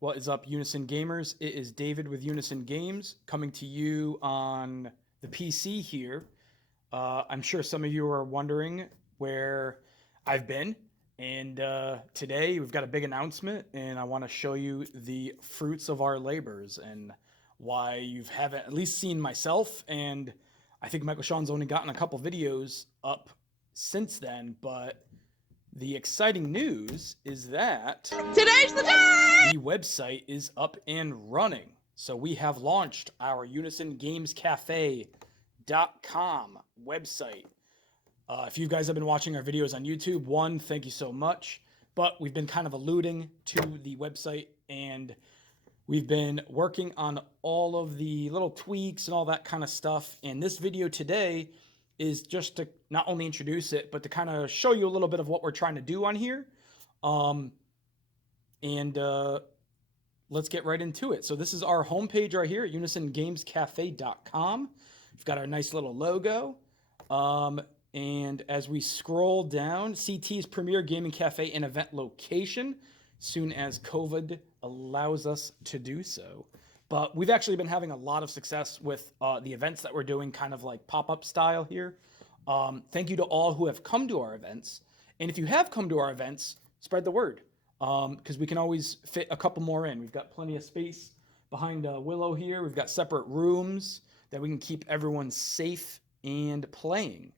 What is up, Unison Gamers? It is David with Unison Games coming to you on the PC here. I'm sure some of you are wondering where I've been. And today we've got a big announcement, and I want to show you the fruits of our labors and why you haven't at least seen myself. And I think Michael Sean's only gotten a couple videos up since then, but the exciting news is that today's the day! The website is up and running. So we have launched our UnisonGamesCafe.com website. If you guys have been watching our videos on YouTube, one, thank you so much. But we've been kind of alluding to the website, and we've been working on all of the little tweaks and all that kind of stuff. And this video today is just to not only introduce it, but to kind of show you a little bit of what we're trying to do on here. Let's get right into it. So this is our homepage right here at UnisonGamesCafe.com. We've got our nice little logo. And as we scroll down, CT's premier gaming cafe and event location, soon as COVID allows us to do so. But we've actually been having a lot of success with the events that we're doing, kind of like pop-up style here. Thank you to all who have come to our events. And if you have come to our events, spread the word, because we can always fit a couple more in. We've got plenty of space behind Willow here. We've got separate rooms that we can keep everyone safe and playing.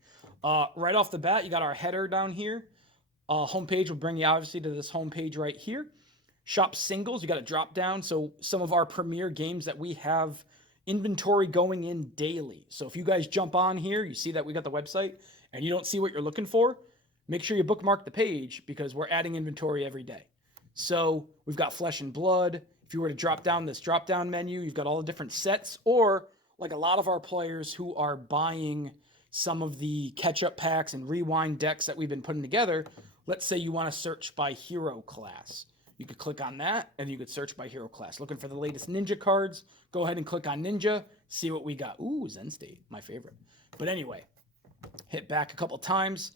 Right off the bat, you got our header down here. Homepage will bring you obviously to this homepage right here. Shop singles, you got a drop down. So some of our premier games that we have inventory going in daily. So if you guys jump on here, you see that we got the website and you don't see what you're looking for, make sure you bookmark the page because we're adding inventory every day. So we've got Flesh and Blood. If you were to drop down this drop down menu, you've got all the different sets, or like a lot of our players who are buying some of the catch-up packs and rewind decks that we've been putting together. Let's say you want to search by hero class. You could click on that, and you could search by hero class. Looking for the latest Ninja cards, go ahead and click on Ninja, see what we got. Ooh, Zen State, my favorite. But anyway, hit back a couple times.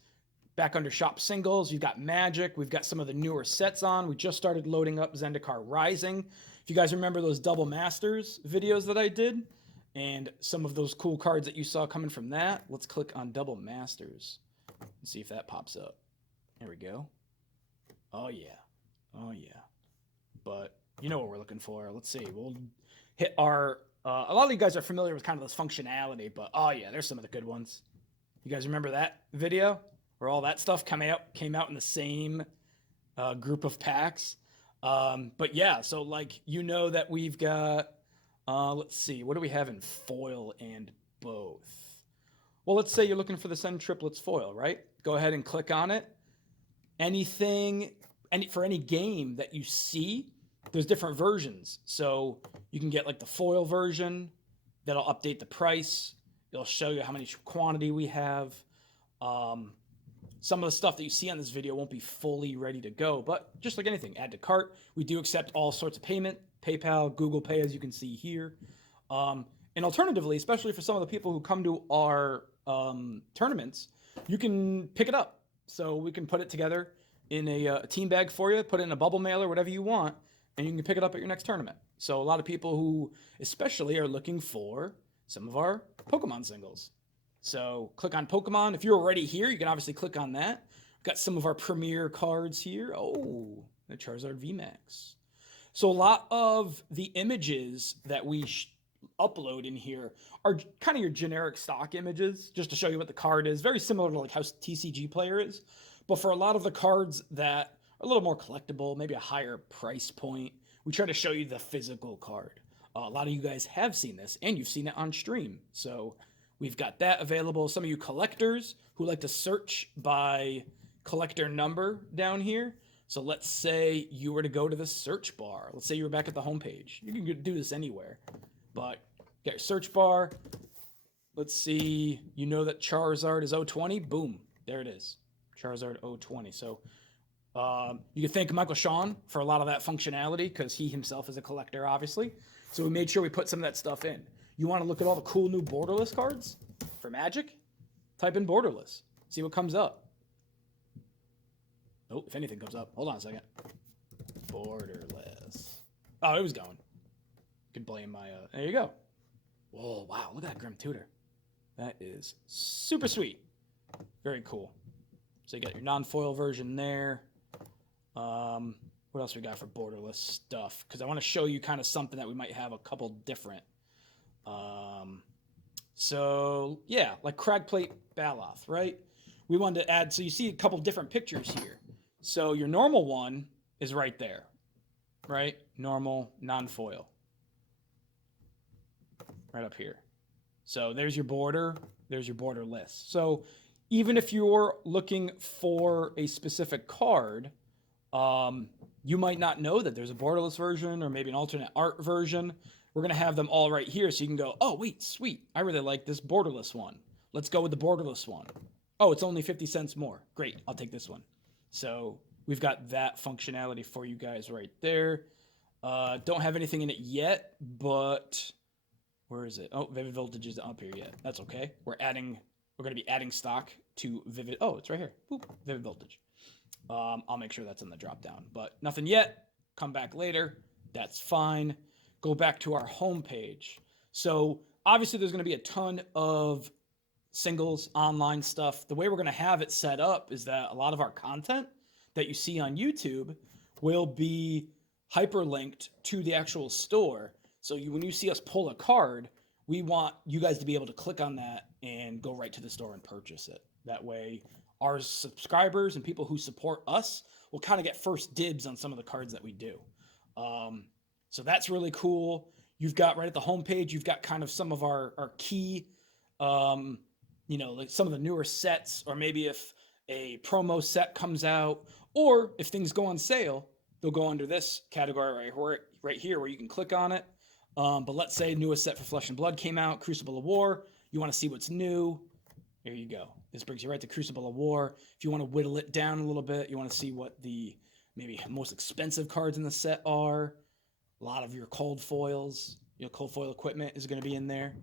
Back under Shop Singles, you've got Magic. We've got some of the newer sets on. We just started loading up Zendikar Rising. If you guys remember those Double Masters videos that I did, and some of those cool cards that you saw coming from that, let's click on Double Masters and see if that pops up. There we go. Oh, yeah. Oh, yeah. But you know what we're looking for. Let's see. We'll hit our... a lot of you guys are familiar with kind of this functionality, but oh, yeah, there's some of the good ones. You guys remember that video where all that stuff came out in the same group of packs? But yeah, so like you know that we've got... let's see. What do we have in foil and both? Well, let's say you're looking for the Send Triplets foil, right? Go ahead and click on it. For any game that you see, there's different versions. So you can get like the foil version that'll update the price. It'll show you how many quantity we have. Some of the stuff that you see on this video won't be fully ready to go, but just like anything, add to cart. We do accept all sorts of payment, PayPal, Google Pay, as you can see here. And alternatively, especially for some of the people who come to our tournaments, you can pick it up. So we can put it together in a team bag for you, put it in a bubble mailer, whatever you want, and you can pick it up at your next tournament. So a lot of people who especially are looking for some of our Pokemon singles. So click on Pokemon. If you're already here, you can obviously click on that. We've got some of our premier cards here. Oh, the Charizard VMAX. So a lot of the images that we upload in here are kind of your generic stock images, just to show you what the card is. Very similar to like how TCG Player is. But for a lot of the cards that are a little more collectible, maybe a higher price point, we try to show you the physical card. A lot of you guys have seen this, and you've seen it on stream. So we've got that available. Some of you collectors who like to search by collector number down here. So let's say you were to go to the search bar. Let's say you were back at the homepage. You can do this anywhere, but get your search bar. Let's see. You know that Charizard is 020. Boom. There it is. Charizard 020. So you can thank Michael Sean for a lot of that functionality because he himself is a collector, obviously. So we made sure we put some of that stuff in. You want to look at all the cool new borderless cards for Magic? Type in borderless. See what comes up. Oh, if anything comes up. Hold on a second. Borderless. Oh, it was going. Could blame my. There you go. Whoa! Wow! Look at that Grim Tutor. That is super sweet. Very cool. So you got your non-foil version there. What else we got for borderless stuff? Because I want to show you kind of something that we might have a couple different. So yeah, like Cragplate Baloth, right? We wanted to add, so you see a couple different pictures here. So your normal one is right there, right? Normal, non-foil. Right up here. So there's your border, there's your borderless. So even if you're looking for a specific card, you might not know that there's a borderless version or maybe an alternate art version. We're going to have them all right here so you can go, oh, wait, sweet. I really like this borderless one. Let's go with the borderless one. Oh, it's only 50 cents more. Great, I'll take this one. So we've got that functionality for you guys right there. Don't have anything in it yet, but where is it? Oh, Vivid Voltage isn't up here yet. That's okay. We're going to be adding stock to Vivid. Oh, it's right here. Boop, Vivid Voltage. I'll make sure that's in the drop down, but nothing yet. Come back later. That's fine. Go back to our home page. So obviously there's going to be a ton of singles, online stuff. The way we're going to have it set up is that a lot of our content that you see on YouTube will be hyperlinked to the actual store. So when you see us pull a card, we want you guys to be able to click on that and go right to the store and purchase it. That way our subscribers and people who support us will kind of get first dibs on some of the cards that we do. So that's really cool. You've got right at the homepage, you've got kind of some of our key, like some of the newer sets, or maybe if a promo set comes out, or if things go on sale, they'll go under this category right here where you can click on it. But let's say newest set for Flesh and Blood came out, Crucible of War. You want to see what's new. There you go. This brings you right to Crucible of War. If you want to whittle it down a little bit, you want to see what the maybe most expensive cards in the set are. A lot of your cold foils, cold foil equipment is going to be in there.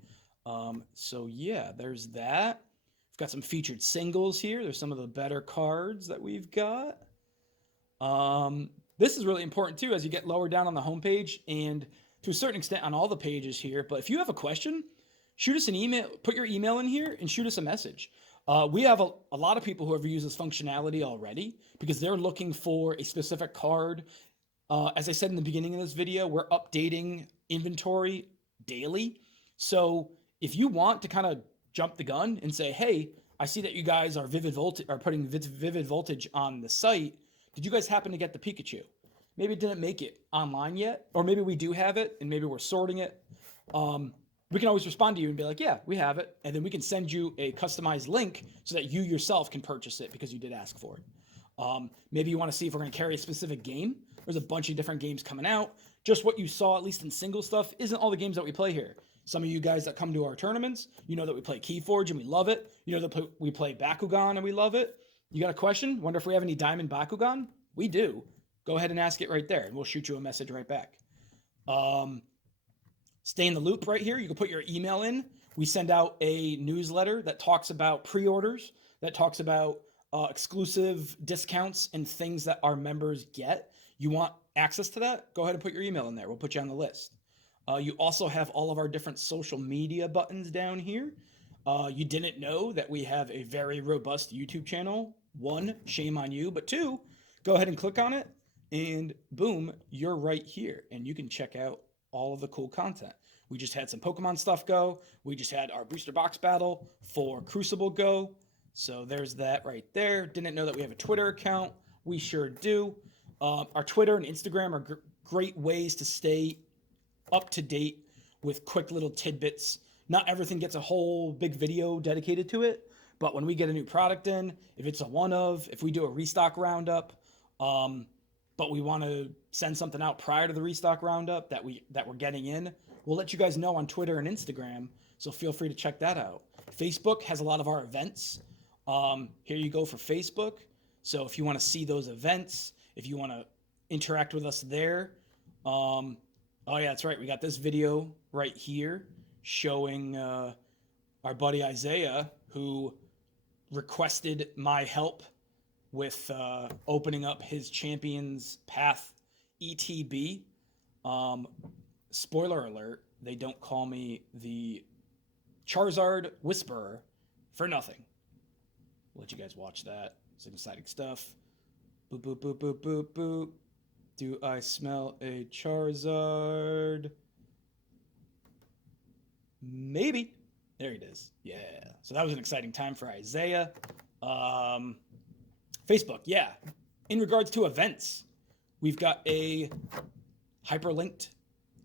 So yeah, there's that. We've got some featured singles here. There's some of the better cards that we've got. This is really important too as you get lower down on the homepage and to a certain extent on all the pages here. But if you have a question, shoot us an email, put your email in here and shoot us a message. We have a lot of people who have used this functionality already because they're looking for a specific card. As I said in the beginning of this video, we're updating inventory daily. So if you want to kind of jump the gun and say, hey, I see that you guys are putting Vivid Voltage on the site. Did you guys happen to get the Pikachu? Maybe it didn't make it online yet, or maybe we do have it and maybe we're sorting it. We can always respond to you and be like, yeah, we have it. And then we can send you a customized link so that you yourself can purchase it because you did ask for it. Maybe you want to see if we're going to carry a specific game. There's a bunch of different games coming out. Just what you saw, at least in single stuff, isn't all the games that we play here. Some of you guys that come to our tournaments, you know that we play Keyforge and we love it. You know that we play Bakugan and we love it. You got a question? Wonder if we have any Diamond Bakugan? We do. Go ahead and ask it right there, and we'll shoot you a message right back. Stay in the loop right here. You can put your email in. We send out a newsletter that talks about pre-orders, that talks about exclusive discounts and things that our members get. You want access to that? Go ahead and put your email in there. We'll put you on the list. You also have all of our different social media buttons down here. You didn't know that we have a very robust YouTube channel. 1, shame on you. But 2, go ahead and click on it and boom, you're right here. And you can check out all of the cool content. We just had some Pokemon stuff go. We just had our booster box battle for Crucible go. So there's that right there. Didn't know that we have a Twitter account. We sure do. Our Twitter and Instagram are great ways to stay up to date with quick little tidbits. Not everything gets a whole big video dedicated to it, but when we get a new product in, if it's a one-of, if we do a restock roundup, but we want to send something out prior to the restock roundup that we're getting in, we'll let you guys know on Twitter and Instagram, so feel free to check that out. Facebook has a lot of our events. Here you go for Facebook. So if you want to see those events, if you want to interact with us there, oh yeah, that's right. We got this video right here showing our buddy Isaiah, who requested my help with opening up his Champions Path ETB. Spoiler alert, they don't call me the Charizard Whisperer for nothing. I'll let you guys watch that. It's exciting stuff. Boop, boop, boop, boop, boop, boop. Do I smell a Charizard? Maybe. There it is. Yeah. So that was an exciting time for Isaiah. Facebook, yeah. In regards to events, we've got a hyperlinked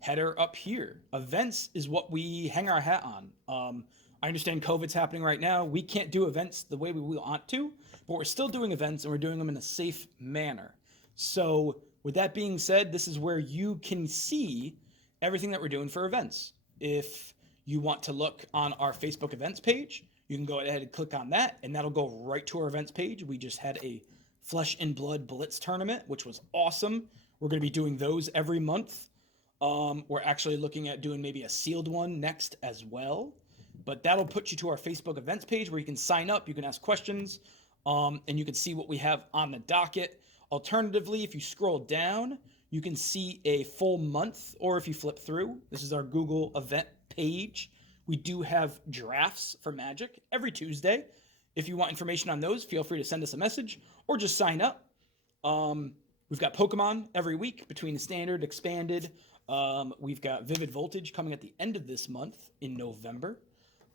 header up here. Events is what we hang our hat on. I understand COVID's happening right now. We can't do events the way we want to, but we're still doing events and we're doing them in a safe manner. So with that being said, this is where you can see everything that we're doing for events. If you want to look on our Facebook events page, you can go ahead and click on that, and that'll go right to our events page. We just had a Flesh and Blood Blitz tournament, which was awesome. We're going to be doing those every month. We're actually looking at doing maybe a sealed one next as well. But that'll put you to our Facebook events page where you can sign up, you can ask questions, and you can see what we have on the docket. Alternatively, if you scroll down, you can see a full month, or if you flip through, this is our Google event page. We do have drafts for Magic every Tuesday. If you want information on those, feel free to send us a message or just sign up. We've got Pokemon every week between the standard, expanded. We've got Vivid Voltage coming at the end of this month in November.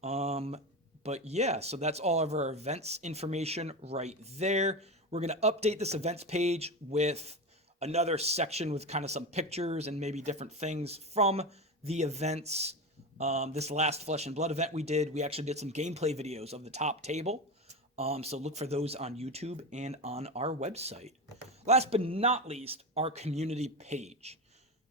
But yeah, so that's all of our events information right there. We're going to update this events page with another section with kind of some pictures and maybe different things from the events. This last Flesh and Blood event we did, we actually did some gameplay videos of the top table. So look for those on YouTube and on our website. Last but not least, our community page.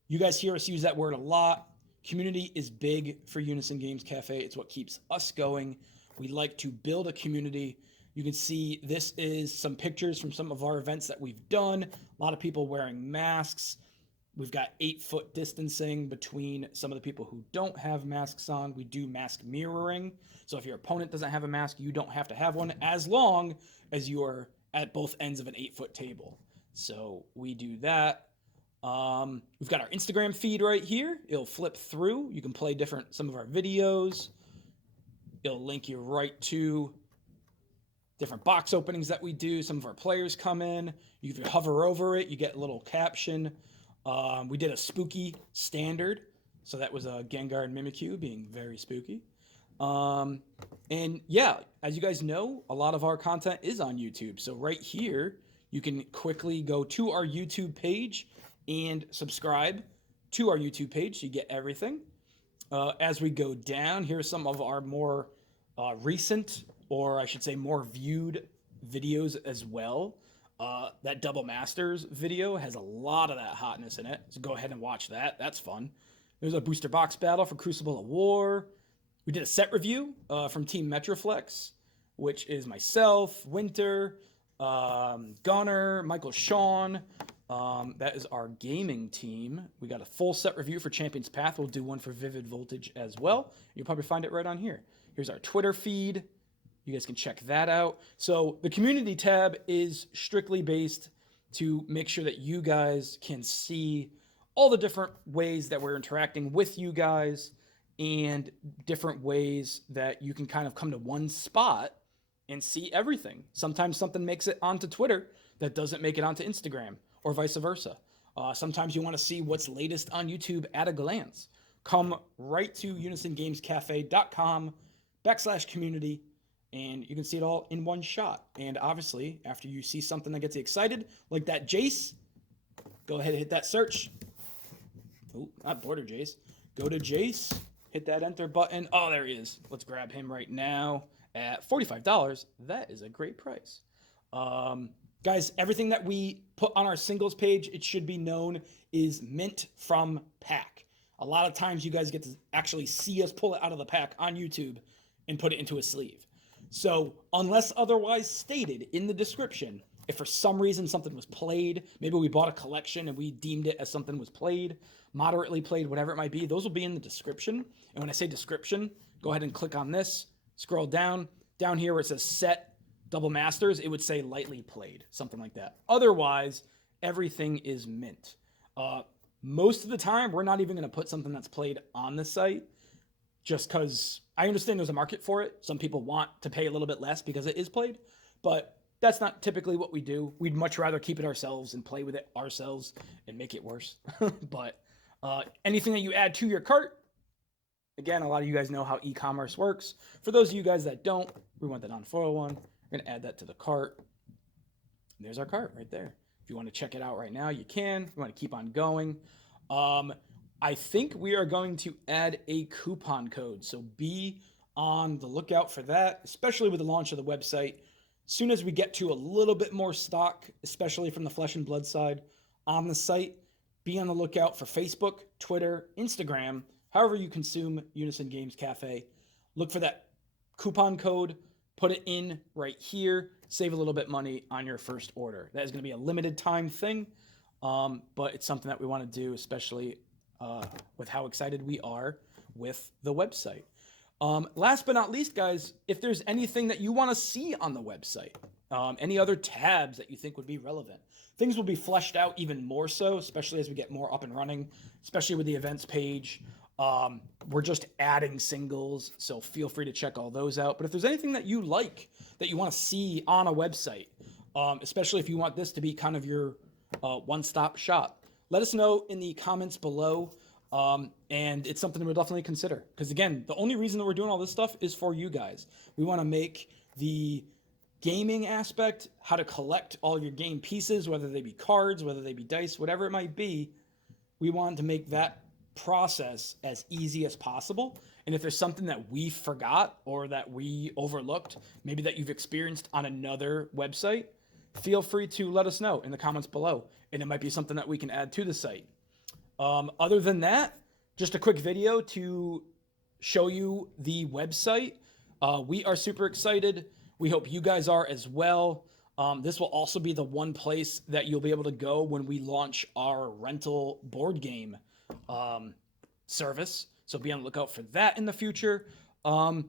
You guys hear us use that word a lot. Community is big for Unison Games Cafe. It's what keeps us going. We like to build a community. You can see this is some pictures from some of our events that we've done. A lot of people wearing masks. We've got 8-foot distancing between some of the people who don't have masks on. We do mask mirroring. So if your opponent doesn't have a mask, you don't have to have one as long as you're at both ends of an 8-foot table. So we do that. We've got our Instagram feed right here. It'll flip through. You can play some of our videos. It'll link you right to different box openings that we do. Some of our players come in. If you hover over it, you get a little caption. We did a spooky standard. So that was a Gengar and Mimikyu being very spooky. And yeah, as you guys know, a lot of our content is on YouTube. So right here, you can quickly go to our YouTube page and subscribe to our YouTube page so you get everything. As we go down, here's some of our more recent, or I should say more viewed videos as well. That Double Masters video has a lot of that hotness in it. So go ahead and watch that. That's fun. There's a booster box battle for Crucible of War. We did a set review from Team Metroflex, which is myself, Winter, Gunner, Michael Sean. That is our gaming team. We got a full set review for Champions Path. We'll do one for Vivid Voltage as well. You'll probably find it right on here. Here's our Twitter feed. You guys can check that out. So the community tab is strictly based to make sure that you guys can see all the different ways that we're interacting with you guys and different ways that you can kind of come to one spot and see everything. Sometimes something makes it onto Twitter that doesn't make it onto Instagram, or vice versa. Sometimes you want to see what's latest on YouTube at a glance. Come right to unisongamescafe.com/community, and you can see it all in one shot. And obviously, after you see something that gets you excited, like that Jace, go ahead and hit that search. Oh, not Border Jace. Go to Jace, hit that enter button. Oh, there he is. Let's grab him right now at $45. That is a great price. Guys, everything that we put on our singles page, it should be known, is mint from pack. A lot of times you guys get to actually see us pull it out of the pack on YouTube and put it into a sleeve. So unless otherwise stated in the description, if for some reason something was played, maybe we bought a collection and we deemed it as something was played, moderately played, whatever it might be, those will be in the description. And when I say description, go ahead and click on this, scroll down here where it says set Double Masters, it would say lightly played, something like that. Otherwise, everything is mint. Most of the time, we're not even going to put something that's played on the site just because I understand there's a market for it. Some people want to pay a little bit less because it is played, but that's not typically what we do. We'd much rather keep it ourselves and play with it ourselves and make it worse. But anything that you add to your cart, again, a lot of you guys know how e-commerce works. For those of you guys that don't, we want that on 401. We're going to add that to the cart. And there's our cart right there. If you want to check it out right now, you can. If you want to keep on going. I think we are going to add a coupon code. So be on the lookout for that, especially with the launch of the website. As soon as we get to a little bit more stock, especially from the Flesh and Blood side on the site, be on the lookout for Facebook, Twitter, Instagram, however you consume Unison Games Cafe. Look for that coupon code, put it in right here, save a little bit money on your first order. That is going to be a limited time thing, but it's something that we want to do, especially with how excited we are with the website. Last but not least, guys, if there's anything that you want to see on the website, any other tabs that you think would be relevant, things will be fleshed out even more so, especially as we get more up and running, especially with the events page. We're just adding singles, so feel free to check all those out. But if there's anything that you like, that you want to see on a website, especially if you want this to be kind of your one-stop shop, let us know in the comments below. And it's something we'll definitely consider. Because again, the only reason that we're doing all this stuff is for you guys. We want to make the gaming aspect, how to collect all your game pieces, whether they be cards, whether they be dice, whatever it might be, we want to make that process as easy as possible. And if there's something that we forgot or that we overlooked, maybe that you've experienced on another website, feel free to let us know in the comments below. And it might be something that we can add to the site. Other than that, just a quick video to show you the website. We are super excited. We hope you guys are as well. This will also be the one place that you'll be able to go when we launch our rental board game service. So be on the lookout for that in the future.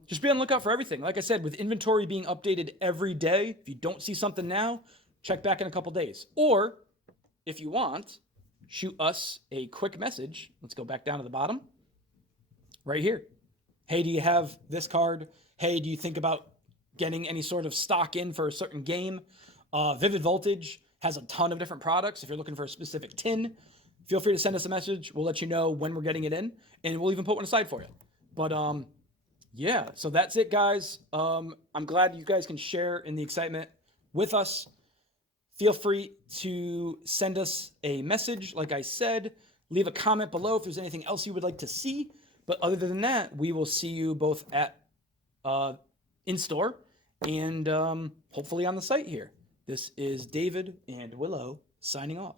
Just be on the lookout for everything. Like I said, with inventory being updated every day, if you don't see something now, check back in a couple days. Or if you want, shoot us a quick message. Let's go back down to the bottom. Right here. Hey, do you have this card? Hey, do you think about getting any sort of stock in for a certain game? Vivid Voltage has a ton of different products. If you're looking for a specific tin, feel free to send us a message. We'll let you know when we're getting it in, and we'll even put one aside for you. But yeah, so that's it, guys. I'm glad you guys can share in the excitement with us. Feel free to send us a message, like I said. Leave a comment below if there's anything else you would like to see. But other than that, we will see you both at in store and hopefully on the site here. This is David and Willow signing off.